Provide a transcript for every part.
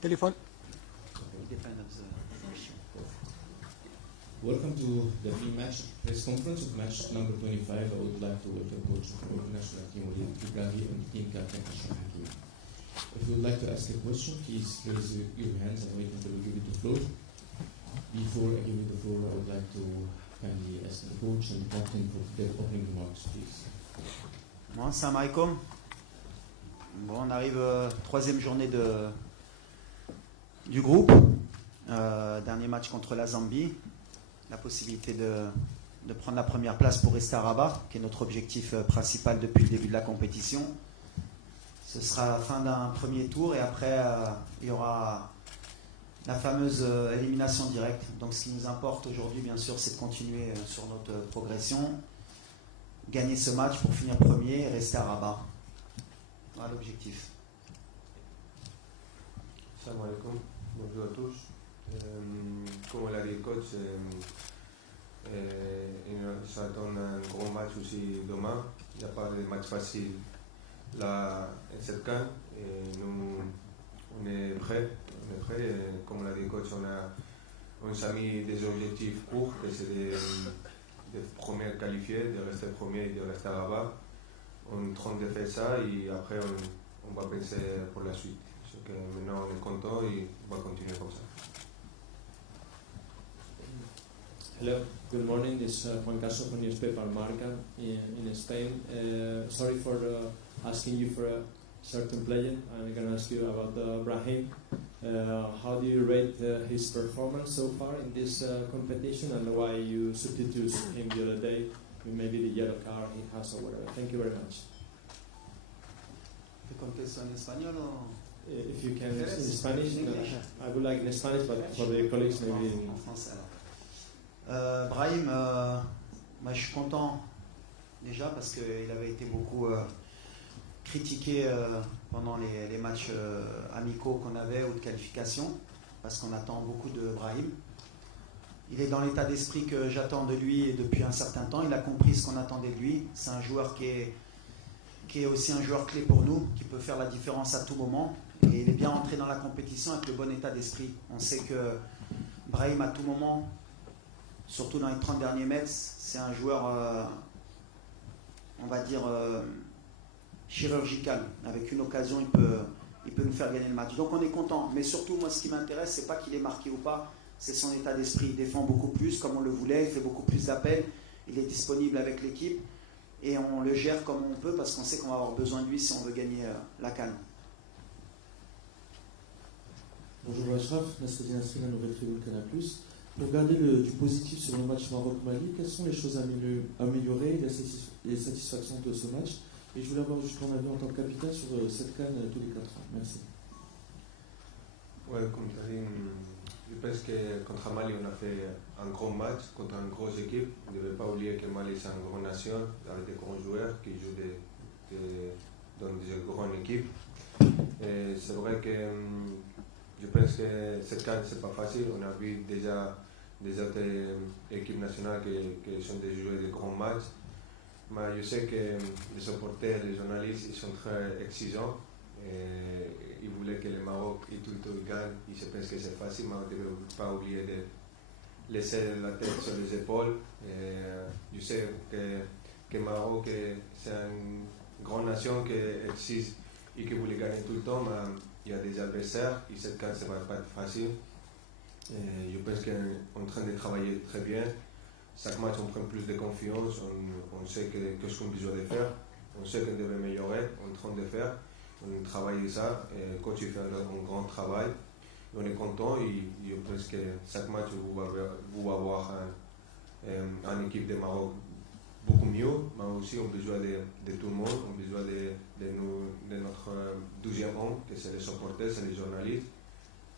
Téléphone. Welcome to the pre-match press conference of match number 25. I would like to welcome coach of our national team, Walid Ibrahim, and team captain Ashraf Hakimi. If you would like to ask a question, please raise your hands and wait until we give you the floor. Before I give you the floor, I would like to kindly ask the coach and the captain for their opening remarks, please. Bon, salam alaikum. Bon, on arrive troisième journée du groupe. Dernier match contre la Zambie. La possibilité de prendre la première place pour rester à Rabat, qui est notre objectif principal depuis le début de la compétition. Ce sera la fin d'un premier tour et après il y aura la fameuse élimination directe. Donc ce qui nous importe aujourd'hui, bien sûr, c'est de continuer sur notre progression, gagner ce match pour finir premier et rester à Rabat. Voilà l'objectif. Salam alaikum, bonjour à tous. Comme l'a dit le coach, ça donne un gros match aussi demain. Il n'y a pas de match facile là, cette CAN. Et nous, on est prêts. Comme l'a dit le coach, on s'est mis des objectifs courts, et c'est des premiers qualifiés, de rester premier et de rester à Rabat. On est en train de faire ça et après on va penser pour la suite. Donc, maintenant on est content et on va continuer comme ça. Hello, good morning. This is Juan Caso from newspaper Marca in Spain. Sorry for asking you for a certain player. I'm going to ask you about Brahim. How do you rate his performance so far in this competition, and why you substituted him the other day? Maybe the yellow card he has or whatever. Thank you very much. ¿Te contesto en español o...? If you can in Spanish, I would like in Spanish, but for the colleagues maybe in français. Brahim, moi, je suis content déjà parce qu'il avait été beaucoup critiqué pendant les matchs amicaux qu'on avait ou de qualification, parce qu'on attend beaucoup de Brahim. Il est dans l'état d'esprit que j'attends de lui depuis un certain temps. Il a compris ce qu'on attendait de lui. C'est un joueur qui est aussi un joueur clé pour nous, qui peut faire la différence à tout moment. Et il est bien entré dans la compétition avec le bon état d'esprit. On sait que Brahim, à tout moment, surtout dans les 30 derniers mètres, c'est un joueur, on va dire, chirurgical. Avec une occasion, il peut nous faire gagner le match. Donc on est content. Mais surtout, moi, ce qui m'intéresse, c'est pas qu'il est marqué ou pas, c'est son état d'esprit. Il défend beaucoup plus, comme on le voulait, il fait beaucoup plus d'appels, il est disponible avec l'équipe, et on le gère comme on peut, parce qu'on sait qu'on va avoir besoin de lui si on veut gagner la CAN. Bonjour Ashraf, Nasreddin Nasri, la Nouvelle Tribune Canal+. Pour garder du positif sur le match Maroc-Mali, quelles sont les choses à améliorer, les satisfactions de ce match? Et je voulais avoir juste ton avis en tant que capitaine sur cette CAN tous les 4 ans. Merci. Ouais, comme tu as dit, je pense que contre Mali, on a fait un grand match contre une grosse équipe. On ne devait pas oublier que Mali, c'est une grande nation avec des grands joueurs qui jouent dans des grandes équipes. Et c'est vrai que je pense que cette CAN, c'est pas facile. On a vu déjà des autres équipes nationales qui sont déjà jouées des grands matchs. Mais je sais que les supporters, les journalistes, ils sont très exigeants. Et ils voulaient que le Maroc et tout gagne. Ils se pensent que c'est facile, mais on ne devait pas oublier de laisser la tête sur les épaules. Et je sais que le Maroc, c'est une grande nation qui exige et qui voulait gagner tout le temps, mais il y a des adversaires et cette CAN, ça ne va pas être facile. Et je pense qu'on est en train de travailler très bien. Chaque match, on prend plus de confiance, on sait qu'est-ce qu'on a besoin de faire, on sait qu'on devait améliorer, on est en train de faire, on travaille ça, et le coach fait un grand travail, on est content et je pense que chaque match, vous allez avoir une équipe de Maroc beaucoup mieux, mais aussi on a besoin de tout le monde, on a besoin de notre 12e homme, que c'est les supporters, c'est les journalistes.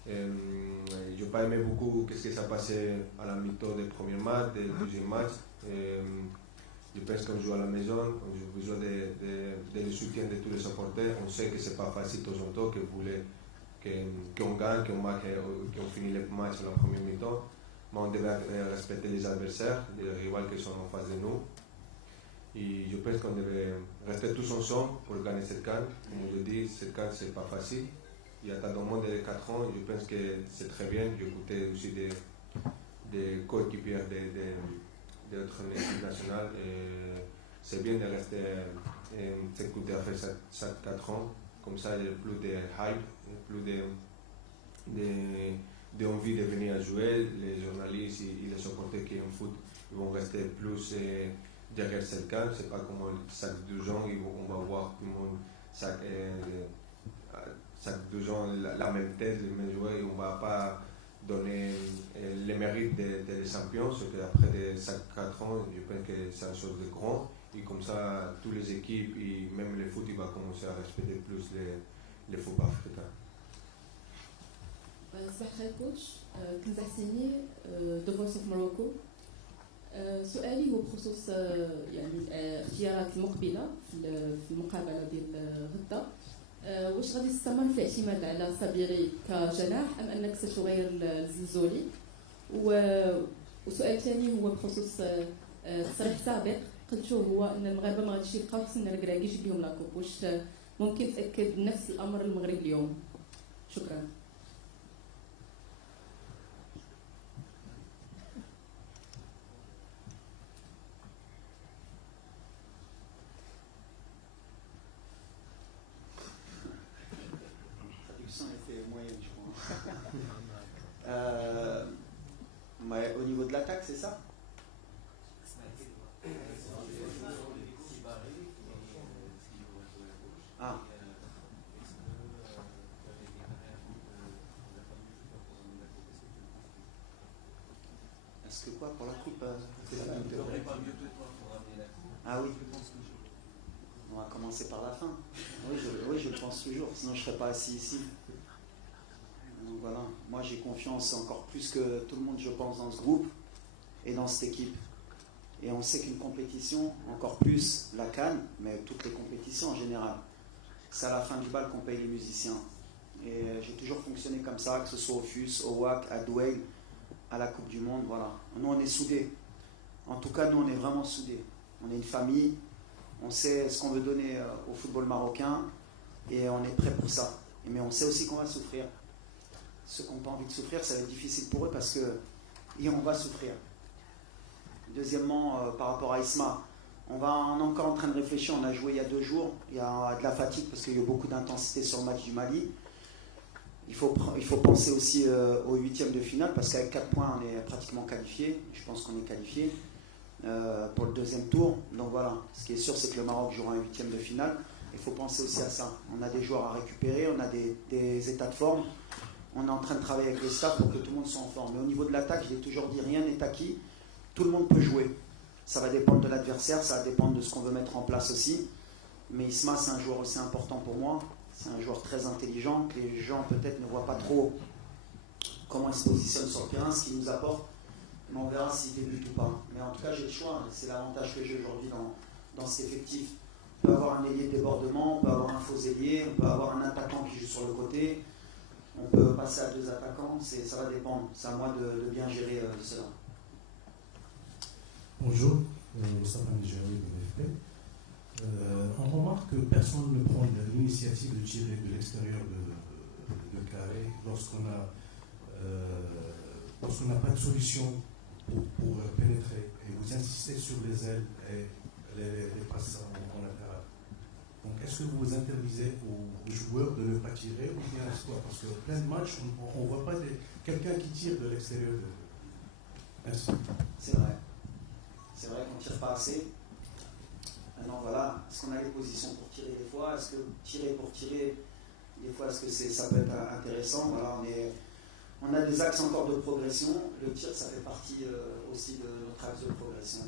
Je n'ai pas aimé beaucoup ce qui s'est passé à la mi-temps des premiers matchs, des deuxièmes matchs. Je pense qu'on joue à la maison, on a besoin de soutien de tous les supporters. On sait que ce n'est pas facile de temps en temps, qu'on gagne, qu'on finisse le match à la première mi-temps. Mais on devait respecter les adversaires, les rivaux qui sont en face de nous. Et je pense qu'on devait rester tous ensemble pour gagner cette CAN. Comme je dis, cette CAN, ce n'est pas facile. il y a dans le monde de 4 ans, je pense que c'est très bien. J'ai écouté aussi des coéquipiers d'autres équipes nationales. Et c'est bien de rester s'écouter après ça 4 ans. Comme ça, il y a plus de hype, plus d'envie de venir jouer. Les journalistes et les supporters qui aiment foot ils vont rester plus derrière ce camp. C'est pas comme chaque 2 ans, on va voir tout le monde chaque 2 ans la même tête, les mêmes joueurs, et on va pas donner les mérites des champions. C'est qu'après chaque 4 ans, je pense que c'est une chose de grand. Et comme ça, toutes les équipes, et même le foot, il va commencer à respecter plus les football africains. صباح الخير كوتش كنت حسيني ذا فويس اوف موروكو سؤالي هو بخصوص يعني اختيارات المقبله في المقابله ديال غدا واش غادي تستمر في الاعتماد على صبيري كجناح ام انك ستغير الزلزولي وسؤال ثاني هو بخصوص تصريح سابق قلتو هو ان المغاربه ما غاديش يبقاو في سن الكراكي يجيب لهم لاكوب واش ممكن تاكد نفس الامر المغرب اليوم شكرا Au niveau de l'attaque, c'est ça? Ah. Est-ce que quoi pour la coupe Ah oui. On va commencer par la fin. Oui, je le pense toujours, sinon je ne serais pas assis ici. Donc voilà, moi j'ai confiance encore plus que tout le monde, je pense, dans ce groupe et dans cette équipe. Et on sait qu'une compétition, encore plus la CAN, mais toutes les compétitions en général, c'est à la fin du bal qu'on paye les musiciens. Et j'ai toujours fonctionné comme ça, que ce soit au FUS, au WAC, à Douai, à la Coupe du Monde, voilà. Nous on est soudés. En tout cas, nous on est vraiment soudés. On est une famille, on sait ce qu'on veut donner au football marocain et on est prêt pour ça. Mais on sait aussi qu'on va souffrir. Ceux qui n'ont pas envie de souffrir, ça va être difficile pour eux parce que on va souffrir. Deuxièmement, par rapport à Isma, on est encore en train de réfléchir. On a joué il y a 2 jours. Il y a de la fatigue parce qu'il y a eu beaucoup d'intensité sur le match du Mali. Il faut penser aussi au 8e de finale parce qu'avec 4 points, on est pratiquement qualifié. Je pense qu'on est qualifié pour le 2e tour. Donc voilà, ce qui est sûr, c'est que le Maroc jouera un 8e de finale. Il faut penser aussi à ça. On a des joueurs à récupérer, on a des états de forme. On est en train de travailler avec le staff pour que tout le monde soit en forme. Mais au niveau de l'attaque, je l'ai toujours dit, rien n'est acquis. Tout le monde peut jouer. Ça va dépendre de l'adversaire, ça va dépendre de ce qu'on veut mettre en place aussi. Mais Isma, c'est un joueur aussi important pour moi. C'est un joueur très intelligent, que les gens peut-être ne voient pas trop comment il se positionne sur le terrain, ce qu'il nous apporte. Mais on verra s'il débute ou pas. Mais en tout cas, j'ai le choix. C'est l'avantage que j'ai aujourd'hui dans cet effectif. On peut avoir un ailier de débordement, on peut avoir un faux ailier, on peut avoir un attaquant qui joue sur le côté. On peut passer à 2 attaquants, ça va dépendre. C'est à moi de bien gérer cela. Bonjour, Moustapha Nigéri de l'FP. On remarque que personne ne prend l'initiative de tirer de l'extérieur de carré lorsqu'on n'a pas de solution pour pénétrer. Et vous insistez sur les ailes et les passes en latéral. Donc, est-ce que vous interdisez aux joueurs de ne pas tirer ou bien quoi? Parce que plein de matchs, on ne voit pas quelqu'un qui tire de l'extérieur. Merci. C'est vrai. C'est vrai qu'on ne tire pas assez. Maintenant, voilà, est-ce qu'on a les positions pour tirer des fois? Est-ce que tirer pour tirer, des fois, est-ce que ça peut être intéressant? Voilà, on a des axes encore de progression. Le tir, ça fait partie aussi de notre axe de progression.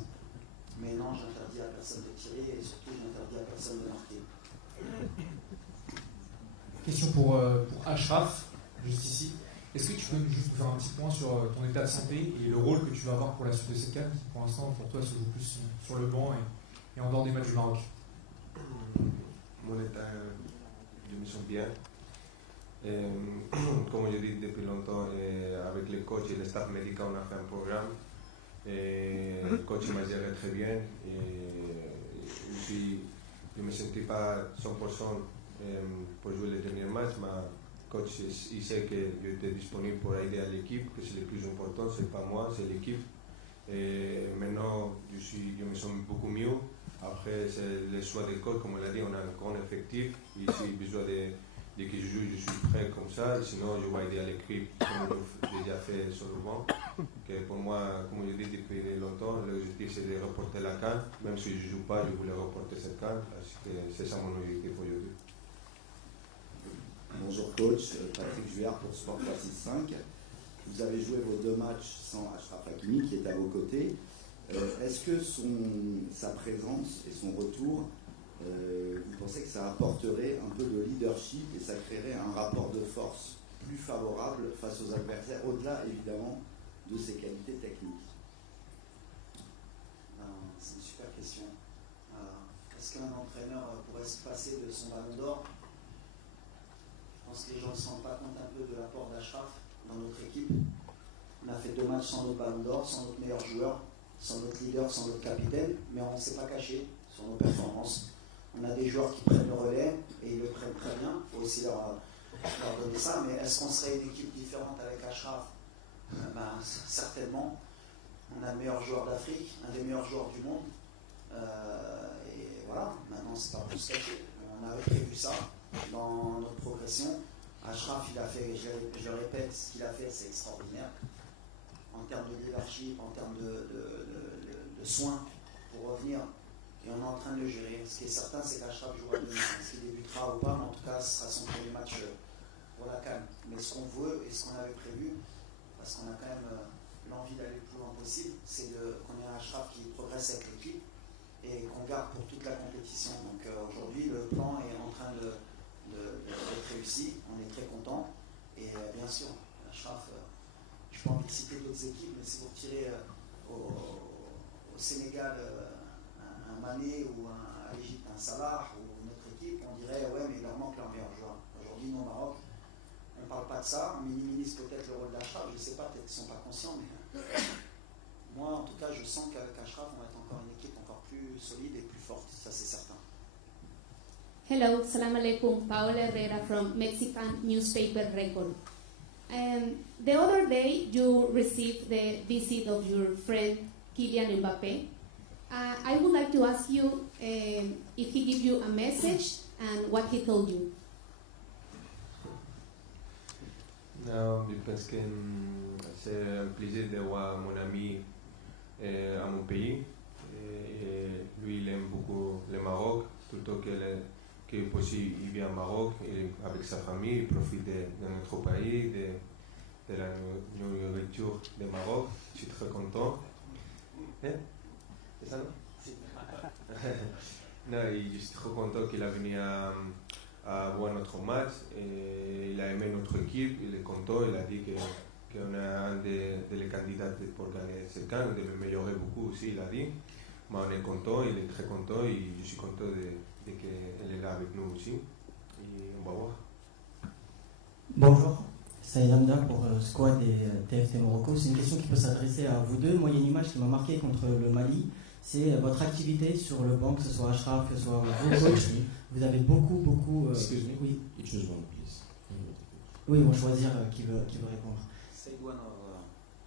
Mais non, j'interdis à personne de tirer et surtout, j'interdis à personne de marquer. Question pour Achraf, juste ici. Est-ce que tu peux juste nous faire un petit point sur ton état de santé et le rôle que tu vas avoir pour la suite de cette CAN qui, pour l'instant, pour toi, se joue plus sur le banc et en dehors des matchs du Maroc? Mon état, je me sens bien. Comme je dis depuis longtemps, avec les coachs et le staff médical, on a fait un programme. Et le coach m'a géré très bien. Et puis, je ne me sentais pas 100% pour jouer les derniers matchs, mais coach, il sait que j'étais disponible pour aider à l'équipe, que c'est le plus important, c'est pas moi, c'est l'équipe. Et maintenant, je me sens beaucoup mieux. Après, c'est le choix des coachs, comme on l'a dit, on a un grand effectif. Ici, besoin de que je joue, je suis prêt comme ça. Sinon, je vais aider à l'équipe, comme j'ai déjà fait sur le banc. Que pour moi, comme je dis depuis longtemps, l'objectif c'est de reporter la CAN. Même si je ne joue pas, je voulais reporter cette CAN. Parce que c'est ça mon objectif aujourd'hui. Bonjour coach, Patrick Juillard pour Sport 365. Vous avez joué vos 2 matchs sans Achraf Hakimi qui est à vos côtés. Est-ce que sa présence et son retour, vous pensez que ça apporterait un peu de leadership et ça créerait un rapport de force plus favorable face aux adversaires, au-delà évidemment de ses qualités techniques? C'est une super question. Est-ce qu'un entraîneur pourrait se passer de son ballon d'or? Je pense que les gens ne se rendent pas compte un peu de l'apport d'Achraf dans notre équipe. On a fait 2 matchs sans notre ballon d'or, sans notre meilleur joueur, sans notre leader, sans notre capitaine, mais on ne s'est pas caché sur nos performances. On a des joueurs qui prennent le relais et ils le prennent très bien. Il faut aussi leur donner ça. Mais est-ce qu'on serait une équipe différente avec Achraf? Certainement. On a le meilleur joueur d'Afrique, un des meilleurs joueurs du monde. Et voilà, maintenant c'est pas plus caché. On avait prévu ça dans notre progression. Achraf, il a fait, je le répète, ce qu'il a fait, c'est extraordinaire. En termes de leadership, en termes de soins pour revenir. Et on est en train de le gérer. Ce qui est certain, c'est qu'Achraf jouera demain. Est-ce qu'il débutera ou pas, mais en tout cas, ce sera son premier match pour la CAN. Mais ce qu'on veut et ce qu'on avait prévu, parce qu'on a quand même l'envie d'aller le plus loin possible, c'est qu'on ait un Achraf qui progresse avec l'équipe et qu'on garde pour toute la compétition. Donc aujourd'hui, le plan est en train d'être réussi. On est très content. Et bien sûr, Achraf, je peux envie de citer d'autres équipes, mais si vous retirez au Sénégal un Mané ou à l'Égypte un Salah ou notre équipe, on dirait ouais, mais il leur manque leur meilleur joueur. Aujourd'hui, nous au Maroc, on ne parle pas de ça, on minimise peut-être le rôle d'Achraf, je ne sais pas, peut-être qu'ils ne sont pas conscients, mais moi en tout cas, je sens qu'avec Achraf, on va être encore une équipe encore plus solide et plus forte, ça c'est certain. Hello, salam alaikum, Paola Herrera from Mexican newspaper Record. The other day you received the visit of your friend Kylian Mbappé. I would like to ask you if he gave you a message and what he told you. Non, parce que c'est un plaisir de voir mon ami à mon pays. Et lui, il aime beaucoup le Maroc, surtout que possible, il vient au Maroc avec sa famille, il profite de notre pays, de la nourriture du Maroc. Je suis très content. C'est ça, non? Non, je suis trop content qu'il a venu à voir notre match. Et il a aimé notre équipe, il est content, il a dit qu'on est un des candidats pour gagner ce CAN, de m'améliorer beaucoup aussi, il a dit. Mais on est content, il est très content et je suis content de qu'elle est là avec nous aussi. Et on va voir. Bonjour, Saïd Hamda pour Squad et TFT Morocco. C'est une question qui peut s'adresser à vous deux. Moi, il y a une image qui m'a marqué contre le Mali. C'est votre activité sur le banc, que ce soit Achraf, que ce soit vous, coach. Vous avez beaucoup. Excuse me. Oui. You choose one, please. Oui, ils vont choisir qui veut répondre.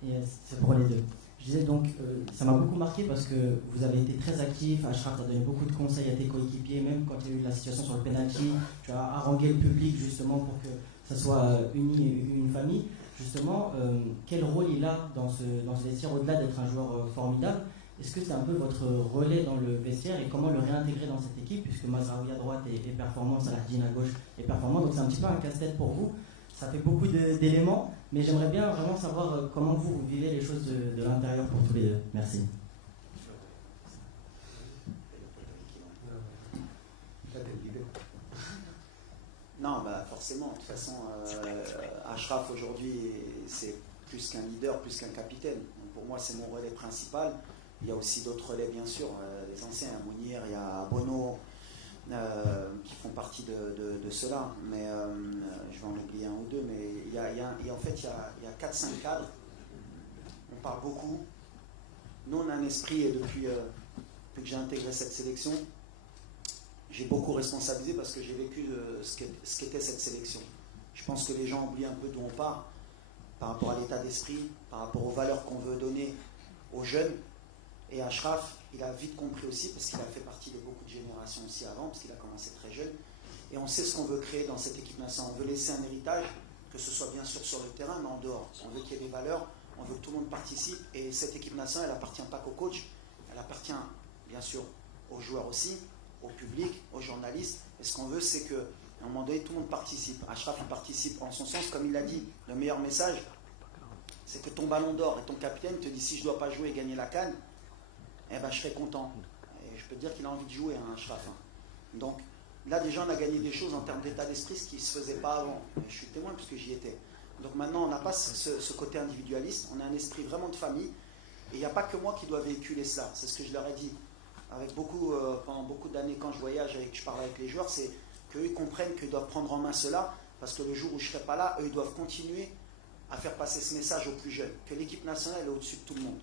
Yes, c'est pour les deux. Je disais donc, ça m'a beaucoup marqué parce que vous avez été très actif. Achraf a donné beaucoup de conseils à tes coéquipiers, même quand il y a eu la situation sur le penalty. Tu as harangué le public justement pour que ça soit une famille. Justement, quel rôle il a dans ce vestiaire au-delà d'être un joueur formidable? Est-ce que c'est un peu votre relais dans le vestiaire et comment le réintégrer dans cette équipe, puisque Mazraoui à droite est performant, Saladin à gauche est performant, donc c'est un petit peu un casse-tête pour vous. Ça fait beaucoup d'éléments, mais j'aimerais bien vraiment savoir comment vous vivez les choses de l'intérieur pour tous les deux. Merci. Non, forcément, de toute façon, Achraf aujourd'hui, c'est plus qu'un leader, plus qu'un capitaine. Donc pour moi, c'est mon relais principal. Il y a aussi d'autres relais, bien sûr, les anciens, il y a Mounir, il y a Bono, qui font partie de cela. Mais je vais en oublier un ou deux, mais en fait, il y a 4-5 cadres. On parle beaucoup. Nous, on a un esprit, et depuis que j'ai intégré cette sélection, j'ai beaucoup responsabilisé parce que j'ai vécu ce qu'était cette sélection. Je pense que les gens oublient un peu d'où on part par rapport à l'état d'esprit, par rapport aux valeurs qu'on veut donner aux jeunes. Et Achraf, il a vite compris aussi, parce qu'il a fait partie de beaucoup de générations aussi avant, parce qu'il a commencé très jeune. Et on sait ce qu'on veut créer dans cette équipe nationale. On veut laisser un héritage, que ce soit bien sûr sur le terrain, mais en dehors. On veut qu'il y ait des valeurs, on veut que tout le monde participe. Et cette équipe nationale, elle n'appartient pas qu'au coach, elle appartient bien sûr aux joueurs aussi, au public, aux journalistes. Et ce qu'on veut, c'est qu'à un moment donné, tout le monde participe. Achraf, il participe en son sens, comme il l'a dit. Le meilleur message, c'est que ton ballon d'or et ton capitaine te dit si je ne dois pas jouer et gagner la CAN, eh ben, je serai content. Et je peux te dire qu'il a envie de jouer, hein, Achraf. Donc là, déjà, on a gagné des choses en termes d'état d'esprit, ce qui ne se faisait pas avant. Et je suis témoin puisque j'y étais. Donc maintenant, on n'a pas ce côté individualiste, on a un esprit vraiment de famille. Et il n'y a pas que moi qui dois véhiculer cela. C'est ce que je leur ai dit. Avec pendant beaucoup d'années, quand je voyage, je parle avec les joueurs, c'est qu'eux ils comprennent qu'ils doivent prendre en main cela, parce que le jour où je ne serai pas là, eux ils doivent continuer à faire passer ce message aux plus jeunes, que l'équipe nationale est au-dessus de tout le monde.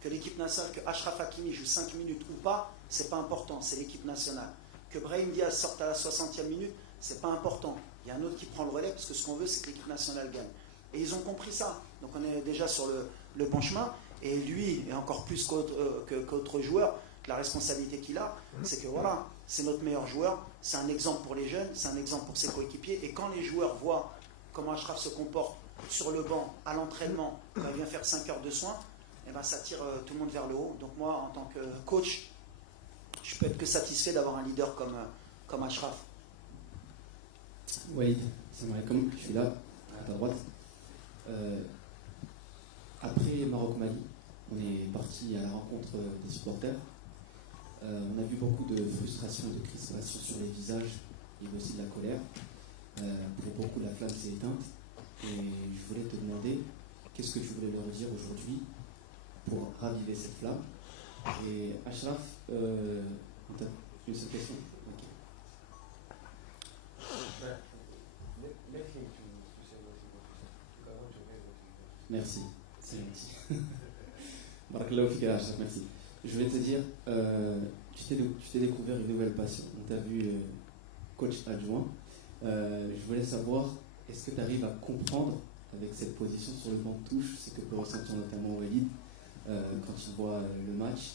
Que l'équipe nationale, que Achraf Hakimi joue 5 minutes ou pas, c'est pas important, c'est l'équipe nationale. Que Brahim Diaz sorte à la 60e minute, c'est pas important. Il y a un autre qui prend le relais, parce que ce qu'on veut, c'est que l'équipe nationale gagne. Et ils ont compris ça. Donc on est déjà sur le bon chemin. Et lui, et encore plus qu'autre joueur, la responsabilité qu'il a, c'est que voilà, c'est notre meilleur joueur, c'est un exemple pour les jeunes, c'est un exemple pour ses coéquipiers. Et quand les joueurs voient comment Achraf se comporte sur le banc, à l'entraînement, quand il vient faire 5 heures de soins, eh ben, ça tire tout le monde vers le haut. Donc moi, en tant que coach, je peux être que satisfait d'avoir un leader comme Achraf. Walid, salam alaikum, je suis là, à ta droite. Après Maroc-Mali, on est parti à la rencontre des supporters. On a vu beaucoup de frustration et de crispation sur les visages et aussi de la colère. Pour beaucoup, la flamme s'est éteinte. Et je voulais te demander, qu'est-ce que tu voulais leur dire aujourd'hui pour raviver cette flamme? Et Achraf, une seule question. Okay. Merci, c'est gentil. Barakallahu fika, Achraf, merci. Je vais te dire, tu t'es découvert une nouvelle passion. On t'a vu coach adjoint. Je voulais savoir, est-ce que tu arrives à comprendre avec cette position sur le banc de touche ce que peut ressentir notamment Walid quand il voit le match?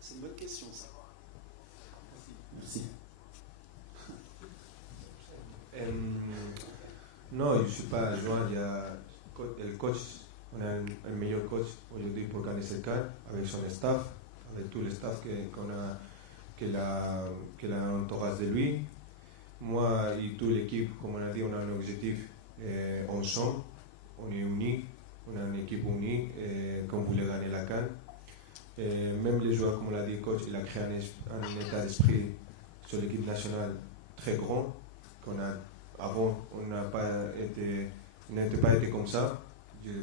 C'est une bonne question, ça. Merci. Non, je ne suis pas adjoint. Il y a le coach. On a un meilleur coach aujourd'hui pour gagner ce CAN avec son staff, avec tout le staff qu'il a entourage de lui. Moi et toute l'équipe, comme on a dit, on a un objectif ensemble. On est unis, on a une équipe unie qu'on voulait gagner la CAN. Même les joueurs, comme on l'a dit, le coach, il a créé un état d'esprit sur l'équipe nationale très grand. Avant, on n'était pas été comme ça.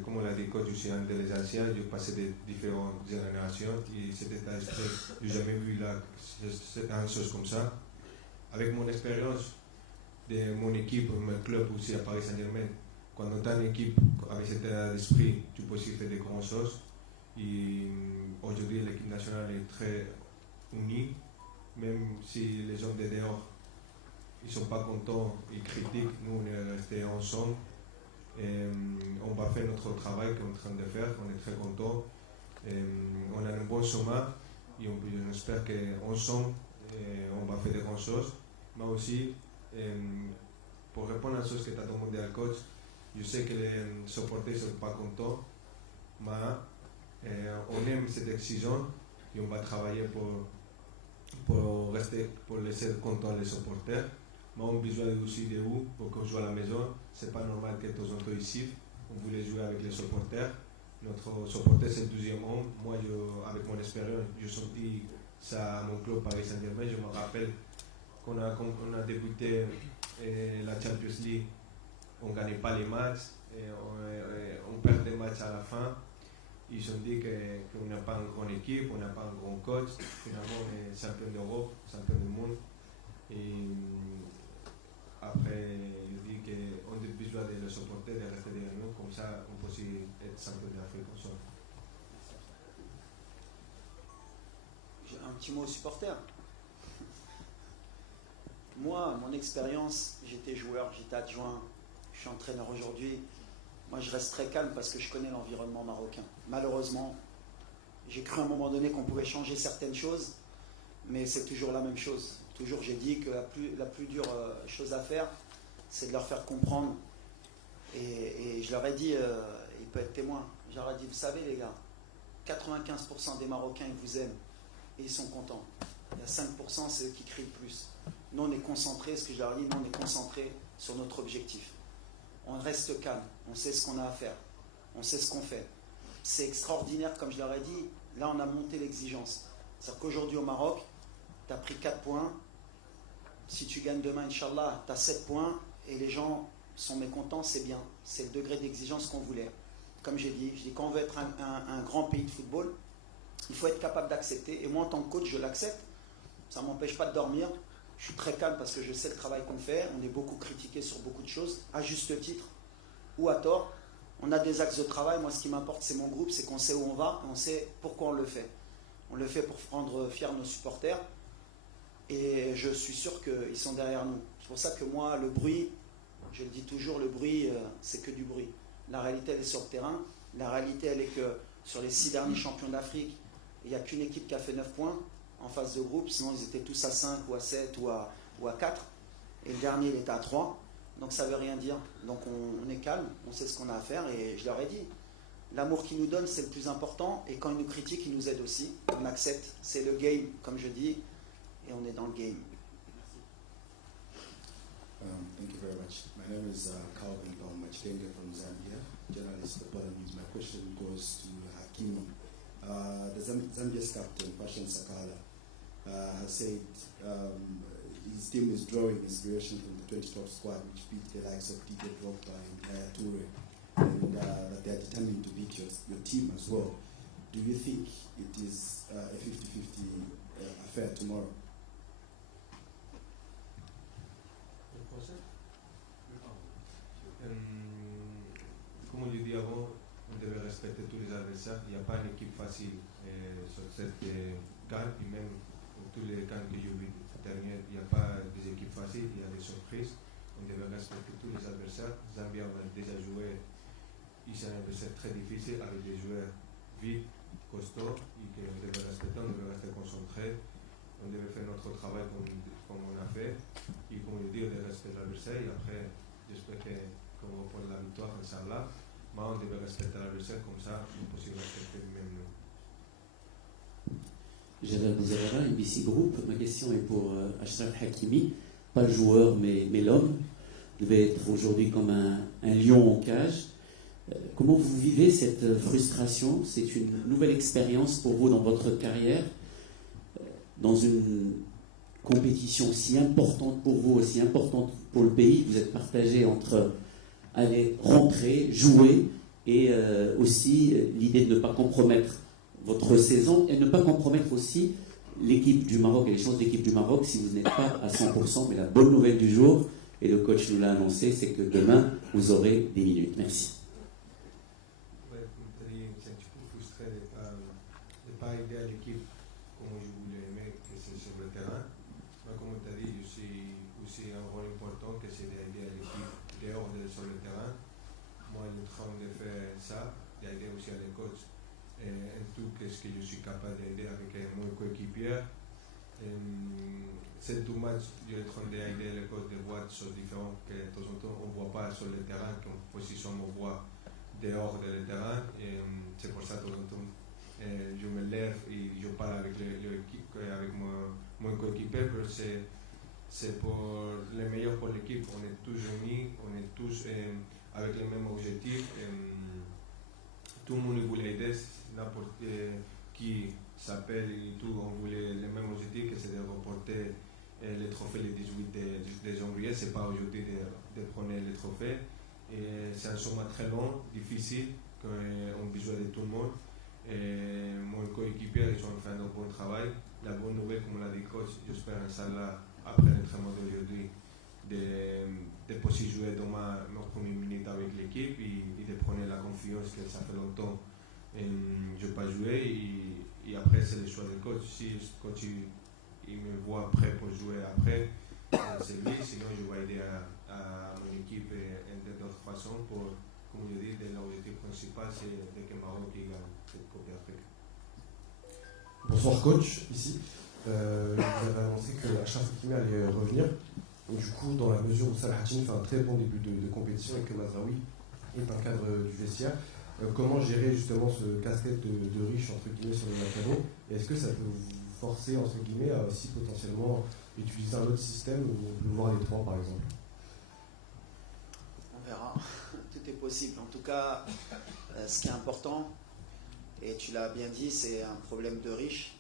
Comme on l'a dit, coach, je suis un des anciens, j'ai passé des différentes générations et cet état d'esprit, je n'ai jamais vu une chose comme ça. Avec mon expérience de mon équipe, mon club aussi à Paris Saint-Germain, quand tu as une équipe avec cet état d'esprit, tu peux aussi faire des grandes choses. Et aujourd'hui, l'équipe nationale est très unie, même si les gens de dehors ils ne sont pas contents, ils critiquent, nous on est restés ensemble. On va faire notre travail qu'on est en train de faire, on est très contents. On a un bon chemin et on espère qu'ensemble on va faire des grandes choses. Mais aussi, pour répondre à la chose que tu as demandé à coach, je sais que les supporters ne sont pas contents, mais on aime cette exigence et on va travailler pour laisser contents les supporters. Mais on a besoin aussi de vous pour qu'on joue à la maison. C'est pas normal que tous autres ici, on voulait jouer avec les supporters. Notre supporter c'est le 12e homme. Moi, avec mon expérience, je senti ça à mon club Paris Saint-Germain. Je me rappelle qu'on a débuté la Champions League, on ne gagnait pas les matchs, et on perd des matchs à la fin. Ils ont dit qu'on n'a pas une grande équipe, on n'a pas un grand coach. Finalement, on est champion d'Europe, champion du monde. Et après, il dit qu'on a besoin de les supporter, de rester derrière nous, comme ça on peut aussi être champion d'Afrique ensemble. J'ai un petit mot aux supporters. Moi, mon expérience, j'étais joueur, j'étais adjoint, je suis entraîneur aujourd'hui. Moi, je reste très calme parce que je connais l'environnement marocain. Malheureusement, j'ai cru à un moment donné qu'on pouvait changer certaines choses, mais c'est toujours la même chose. Toujours, j'ai dit que la plus dure chose à faire, c'est de leur faire comprendre. Et je leur ai dit, il peut être témoin, je leur ai dit, vous savez les gars, 95% des Marocains, ils vous aiment et ils sont contents. Il y a 5%, c'est eux qui crient le plus. Nous, on est concentrés, ce que je leur ai dit, nous, on est concentrés sur notre objectif. On reste calme, on sait ce qu'on a à faire, on sait ce qu'on fait. C'est extraordinaire, comme je leur ai dit, là, on a monté l'exigence. C'est-à-dire qu'aujourd'hui, au Maroc, tu as pris 4 points. Si tu gagnes demain, Inch'Allah, tu as 7 points et les gens sont mécontents, c'est bien. C'est le degré d'exigence qu'on voulait. Comme j'ai dit, quand on veut être un grand pays de football, il faut être capable d'accepter. Et moi, en tant que coach, je l'accepte. Ça ne m'empêche pas de dormir. Je suis très calme parce que je sais le travail qu'on fait. On est beaucoup critiqué sur beaucoup de choses, à juste titre ou à tort. On a des axes de travail. Moi, ce qui m'importe, c'est mon groupe, c'est qu'on sait où on va, on sait pourquoi on le fait. On le fait pour rendre fiers nos supporters. Et je suis sûr qu'ils sont derrière nous. C'est pour ça que moi, le bruit, je le dis toujours, le bruit, c'est que du bruit. La réalité, elle est sur le terrain. La réalité, elle est que sur les 6 derniers champions d'Afrique, il n'y a qu'une équipe qui a fait 9 points en phase de groupe. Sinon, ils étaient tous à 5 ou à 7 ou à 4. Et le dernier, il était à 3. Donc, ça ne veut rien dire. Donc, on est calme, on sait ce qu'on a à faire. Et je leur ai dit, l'amour qu'ils nous donnent, c'est le plus important. Et quand ils nous critiquent, ils nous aident aussi. On accepte. C'est le game, comme je dis. Et on est dans le game. Thank you very much. My name is Calvin Machdenge from Zambia, journalist. My question goes to Hakimi. The Zambia's captain, Fashion Sakala, has said his team is drawing inspiration from the 2012 squad, which beat the likes of Didier Drogba and Yaya Toure, and that they are determined to beat your team as well. Do you think it is a 50-50 affair tomorrow? Comme je dis avant, on devait respecter tous les adversaires. Il n'y a pas une équipe facile sur cette CAN, et même tous les CAN que j'ai vus dernier, il n'y a pas des équipes faciles, il y a des surprises. On devait respecter tous les adversaires. Zambia a déjà joué, c'est un adversaire très difficile avec des joueurs vite, costauds, et qu'on devait respecter, on devait rester concentré. On devait faire notre travail comme on a fait. Et comme je dis, on devait respecter l'adversaire. Et après, j'espère qu'on va prendre la victoire, Inch'Allah. Mais on devait respecter l'adversaire, comme ça, c'est possible de respecter même nous. Jérôme Bouzerera, NBC Group. Ma question est pour Achraf Hakimi, pas le joueur mais l'homme. Il devait être aujourd'hui comme un lion en cage. Comment vous vivez cette frustration? C'est une nouvelle expérience pour vous dans votre carrière, dans une compétition si importante pour vous, aussi importante pour le pays. Vous êtes partagé entre aller rentrer, jouer et aussi l'idée de ne pas compromettre votre saison et ne pas compromettre aussi l'équipe du Maroc et les chances de l'équipe du Maroc si vous n'êtes pas à 100%. Mais la bonne nouvelle du jour, et le coach nous l'a annoncé, c'est que demain vous aurez des minutes. Merci. Ouais, comme tu as dit, c'est un petit peu frustré de ne pas aider à l'équipe comme je voulais aimer que c'est sur le terrain. Mais comme tu as dit, je suis aussi un rôle important que c'est d'aider à l'équipe dehors sur le terrain. Moi, je suis en train de faire ça, d'aider aussi à les coachs. En tout, qu'est-ce que je suis capable d'aider avec mon coéquipier. C'est tout match, je suis en train d'aider les coachs de voir des choses différentes que de temps en temps on ne voit pas sur le terrain, qu'en position on voit dehors du terrain. C'est pour ça que de temps en temps je me lève et je parle avec avec mon coéquipier, parce que c'est pour le meilleur pour l'équipe. On est tous unis, on est tous avec les mêmes objectifs. Tout le monde voulait aider, n'importe qui s'appelle et tout, on voulait le même objectif, que c'est de remporter le trophée le 18 janvier. C'est pas aujourd'hui de prendre le trophée. C'est un chemin très long, difficile, qu'on a besoin de tout le monde. Mon coéquipier, ils ont fait un bon travail. La bonne nouvelle, comme l'a dit coach, j'espère Inch'Allah, après l'entraînement d'aujourd'hui, de pouvoir jouer dans ma première minute avec l'équipe et de prendre la confiance que ça fait longtemps je n'ai pas joué. Et après, c'est le choix du coach. Si le coach il me voit prêt pour jouer après, c'est lui, sinon je vais aider à mon équipe de d'autres façons pour, comme je dis, l'objectif principal c'est que le Maroc gagne cette Coupe d'Afrique. Bonsoir coach, ici. Vous avez annoncé que Achraf Hakimi allait revenir. Du coup, dans la mesure où Salah Hakimi fait un très bon début de compétition et que Mazraoui est un cadre du vestiaire, comment gérer justement ce casse-tête de riche entre guillemets sur les latéraux? Et est-ce que ça peut vous forcer entre guillemets à aussi potentiellement utiliser un autre système où on peut voir les trois par exemple? On verra, tout est possible. En tout cas, ce qui est important, et tu l'as bien dit, c'est un problème de riche.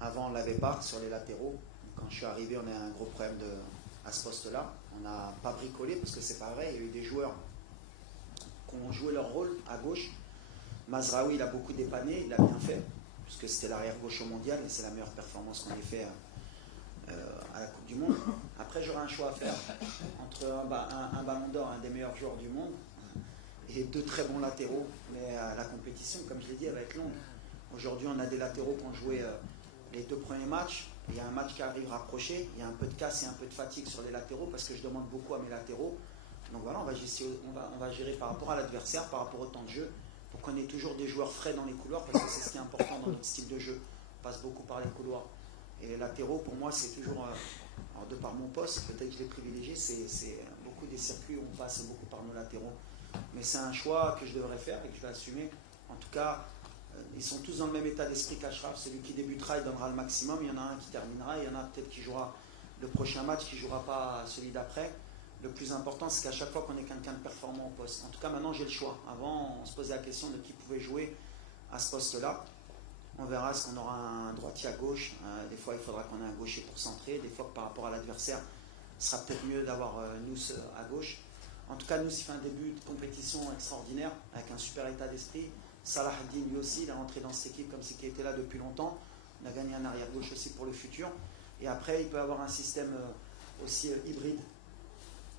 Avant, on ne l'avait pas sur les latéraux. Quand je suis arrivé, on a un gros problème à ce poste-là. On n'a pas bricolé parce que c'est pas vrai. Il y a eu des joueurs qui ont joué leur rôle à gauche. Mazraoui, il a beaucoup dépanné, il a bien fait, puisque c'était l'arrière gauche au mondial et c'est la meilleure performance qu'on ait fait à la Coupe du Monde. Après, j'aurais un choix à faire entre un ballon d'or, un des meilleurs joueurs du monde, et deux très bons latéraux. Mais la compétition, comme je l'ai dit, elle va être longue. Aujourd'hui, on a des latéraux qui ont joué les deux premiers matchs. Il y a un match qui arrive rapproché. Il y a un peu de casse et un peu de fatigue sur les latéraux parce que je demande beaucoup à mes latéraux. Donc voilà, on va gérer par rapport à l'adversaire, par rapport au temps de jeu, pour qu'on ait toujours des joueurs frais dans les couloirs parce que c'est ce qui est important dans notre style de jeu. On passe beaucoup par les couloirs. Et les latéraux, pour moi, c'est toujours, alors de par mon poste, peut-être que je l'ai privilégié, c'est beaucoup des circuits où on passe beaucoup par nos latéraux. Mais c'est un choix que je devrais faire et que je vais assumer. En tout cas, ils sont tous dans le même état d'esprit qu'Achraf. Celui qui débutera, il donnera le maximum. Il y en a un qui terminera. Il y en a peut-être qui jouera le prochain match, qui ne jouera pas celui d'après. Le plus important, c'est qu'à chaque fois qu'on ait quelqu'un de performant au poste. En tout cas, maintenant, j'ai le choix. Avant, on se posait la question de qui pouvait jouer à ce poste-là. On verra, est-ce qu'on aura un droitier à gauche. Des fois, il faudra qu'on ait un gaucher pour centrer. Des fois, par rapport à l'adversaire, ce sera peut-être mieux d'avoir Nous à gauche. En tout cas, Nous, il fait un début de compétition extraordinaire, avec un super état d'esprit. Salah Ad-Din, lui aussi, il est rentré dans cette équipe comme si il était là depuis longtemps. On a gagné un arrière-gauche aussi pour le futur. Et après, il peut avoir un système aussi hybride.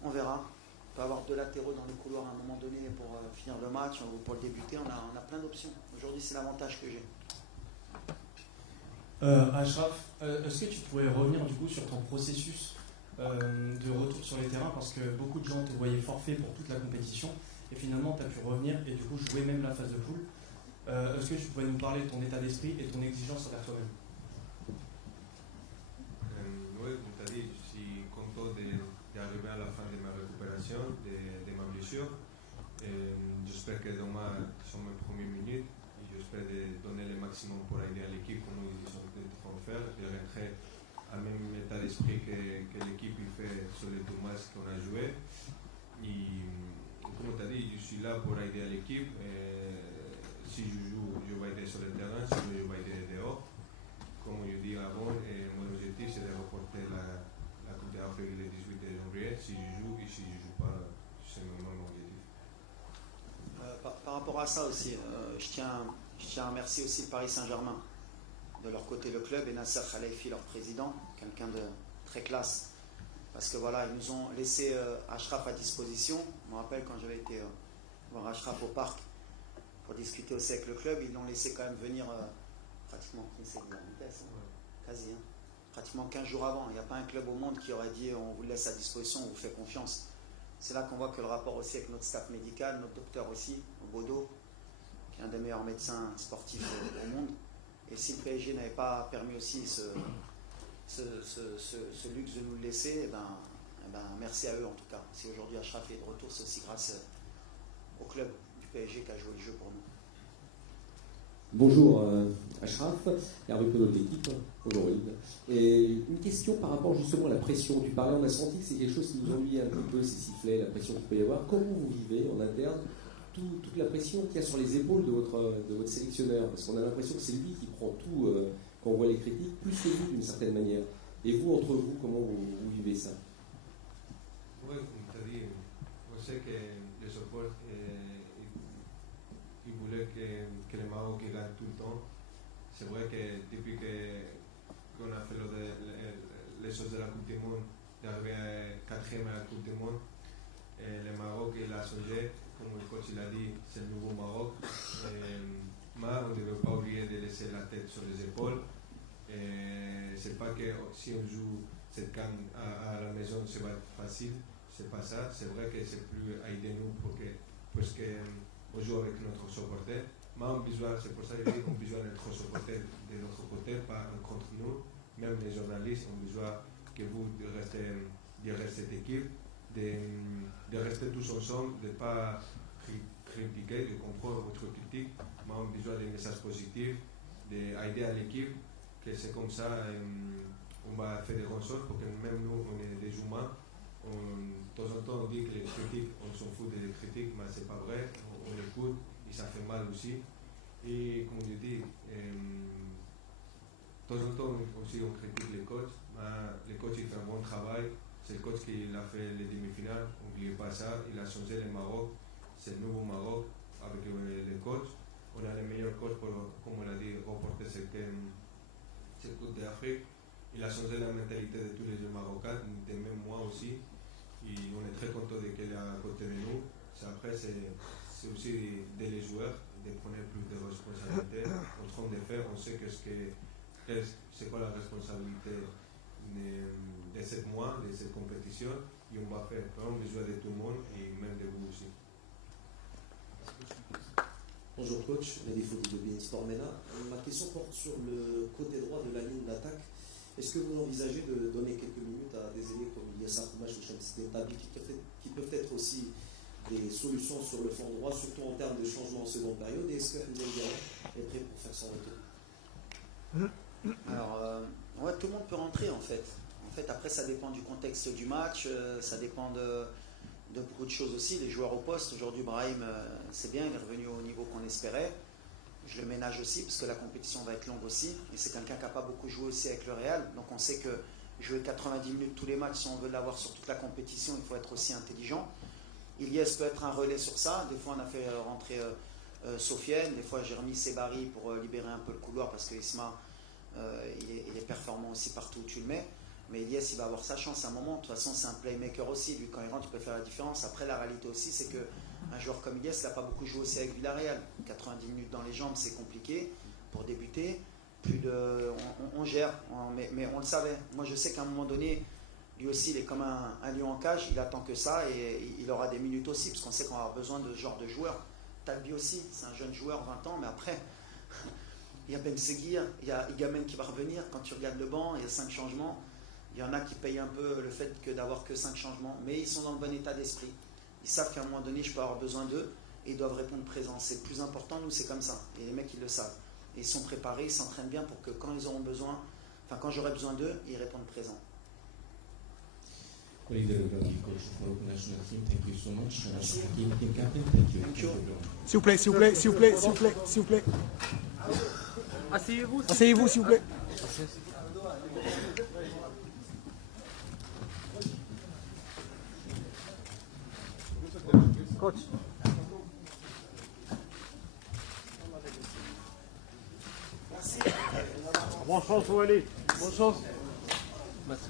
On verra. On peut avoir deux latéraux dans le couloir à un moment donné pour finir le match ou pour le débuter. On a plein d'options. Aujourd'hui, c'est l'avantage que j'ai. Achraf, est-ce que tu pourrais revenir du coup sur ton processus de retour sur les terrains, parce que beaucoup de gens te voyaient forfait pour toute la compétition et finalement tu as pu revenir et du coup jouer même la phase de poule. Est-ce que tu pourrais nous parler de ton état d'esprit et ton exigence envers toi-même? Oui, comme tu as dit, je suis content d'arriver à la fin de ma récupération, de ma blessure. J'espère que demain sont mes premières minutes et j'espère de donner le maximum pour aider l'équipe comme ils sont en train de faire, de rentrer au même état d'esprit que l'équipe fait sur les deux matchs qu'on a joués. Et comme tu as dit, je suis là pour aider l'équipe. Si je joue, je vais aider sur le terrain, si je vais aider dehors. Comme je dis avant, mon objectif c'est de reporter la Coupe d'Afrique le 18 janvier. Si je joue et si je ne joue pas, c'est mon objectif. Par rapport à ça aussi, je tiens à remercier aussi le Paris Saint-Germain. De leur côté, le club, et Nasser Khalifi, leur président, quelqu'un de très classe. Parce que voilà, ils nous ont laissé Achraf à disposition. Je me rappelle quand j'avais été voir Achraf au parc pour discuter aussi avec le club, ils l'ont laissé quand même venir pratiquement quasi, pratiquement 15 jours avant. Il n'y a pas un club au monde qui aurait dit on vous laisse à disposition, on vous fait confiance. C'est là qu'on voit que le rapport aussi avec notre staff médical, notre docteur aussi, Bodo, qui est un des meilleurs médecins sportifs au monde. Et si le PSG n'avait pas permis aussi ce luxe de nous le laisser, merci à eux en tout cas. Si aujourd'hui Achraf est de retour, c'est aussi grâce au club du PSG qui a joué le jeu pour nous. Bonjour Achraf, Hervé Penaud de l'équipe, bonjour Walid. Et une question par rapport justement à la pression. Tu parlais, on a senti que c'est quelque chose qui nous ennuyait un petit peu, ces sifflets, la pression qu'il peut y avoir. Comment vous vivez en interne toute la pression qu'il y a sur les épaules de votre sélectionneur? Parce qu'on a l'impression que c'est lui qui prend tout quand on voit les critiques, plus que vous d'une certaine manière. Et vous, entre vous, comment vous vivez ça? Oui, comme tu as dit, on sait que les supporters ils voulaient que le Maroc gagne tout le temps. C'est vrai que depuis qu'on a fait les choses de la Coupe du Monde, d'arriver 4e à la Coupe du Monde, le Maroc il a changé. Comme le coach l'a dit, c'est le nouveau Maroc. Mais on ne devait pas oublier de laisser la tête sur les épaules. C'est pas que si on joue cette CAN à la maison, c'est pas facile, c'est pas ça. C'est vrai que c'est plus aider nous parce qu'on joue avec notre supporter. Mais on besoin, c'est pour ça que je dis qu'on a besoin d'être supporter de notre côté, pas contre nous. Même les journalistes ont besoin que vous restez derrière cette équipe, de rester tous ensemble, de ne pas critiquer, de comprendre votre critique, mais on a besoin des messages positifs, d'aider à l'équipe, que c'est comme ça on va faire des grandes choses, parce que même nous, on est des humains. De temps en temps, on dit que les critiques, on s'en fout des critiques, mais c'est pas vrai, on écoute, et ça fait mal aussi. Et comme je dis, de temps en temps aussi on critique les coachs, mais les coachs ils font un bon travail. C'est le coach qui a fait les demi-finales, n'oubliez pas ça, il a changé le Maroc, c'est le nouveau Maroc avec les coachs. On a les meilleurs coachs pour, comme on l'a dit, remporter cette Coupe d'Afrique. Il a changé la mentalité de tous les jeunes Marocains, de même moi aussi. Et on est très content qu'il est à côté de nous. Après, c'est aussi d'aider les joueurs, de prendre plus de responsabilités. En train de faire, on sait c'est quoi la responsabilité de 7 mois, de cette compétition, et on va faire. On a besoin de tout le monde et même de vous aussi. Bonjour coach, Nadifou de BN Sport MENA. Ma question porte sur le côté droit de la ligne d'attaque. Est-ce que vous envisagez de donner quelques minutes à des aînés comme Yassar Koumache ou Shamsi Tabi qui peuvent être aussi des solutions sur le flanc droit, surtout en termes de changement en seconde période, et est-ce que Ndiaye est prêt pour faire son retour? Alors, ouais, tout le monde peut rentrer en fait. En fait, après, ça dépend du contexte du match, ça dépend de beaucoup de choses aussi. Les joueurs au poste, aujourd'hui, Brahim, c'est bien, il est revenu au niveau qu'on espérait. Je le ménage aussi parce que la compétition va être longue aussi. Et c'est quelqu'un qui n'a pas beaucoup joué aussi avec le Real. Donc on sait que jouer 90 minutes tous les matchs, si on veut l'avoir sur toute la compétition, il faut être aussi intelligent. Ilyes peut être un relais sur ça. Des fois, on a fait rentrer Sofiane. Des fois, j'ai remis Sebari pour libérer un peu le couloir parce que Isma, il est performant aussi partout où tu le mets. Mais Ilyes, il va avoir sa chance à un moment. De toute façon, c'est un playmaker aussi. Lui, quand il rentre, il peut faire la différence. Après, la réalité aussi, c'est qu'un joueur comme Ilyes, il n'a pas beaucoup joué aussi avec Villarreal. 90 minutes dans les jambes, c'est compliqué pour débuter. On gère, mais on le savait. Moi, je sais qu'à un moment donné, lui aussi, il est comme un lion en cage. Il attend que ça et il aura des minutes aussi, parce qu'on sait qu'on va avoir besoin de ce genre de joueur. Talbi aussi, c'est un jeune joueur, 20 ans, mais après, il y a Ben Seguir, il y a Igamen qui va revenir. Quand tu regardes le banc, il y a 5 changements. Il y en a qui payent un peu le fait d'avoir que 5 changements, mais ils sont dans le bon état d'esprit. Ils savent qu'à un moment donné, je peux avoir besoin d'eux et ils doivent répondre présent. C'est le plus important, nous, c'est comme ça. Et les mecs, ils le savent. Et ils sont préparés, ils s'entraînent bien pour que quand ils auront besoin, enfin quand j'aurai besoin d'eux, ils répondent présent. Coach for the national team, thank you so much. Team captain, thank you. Thank you. S'il vous plaît, s'il vous plaît, s'il vous plaît, s'il vous plaît, s'il vous plaît. Asseyez-vous. Asseyez-vous, s'il vous plaît. Coach. Merci. Bonne chance pour aller. Bonne chance. Merci.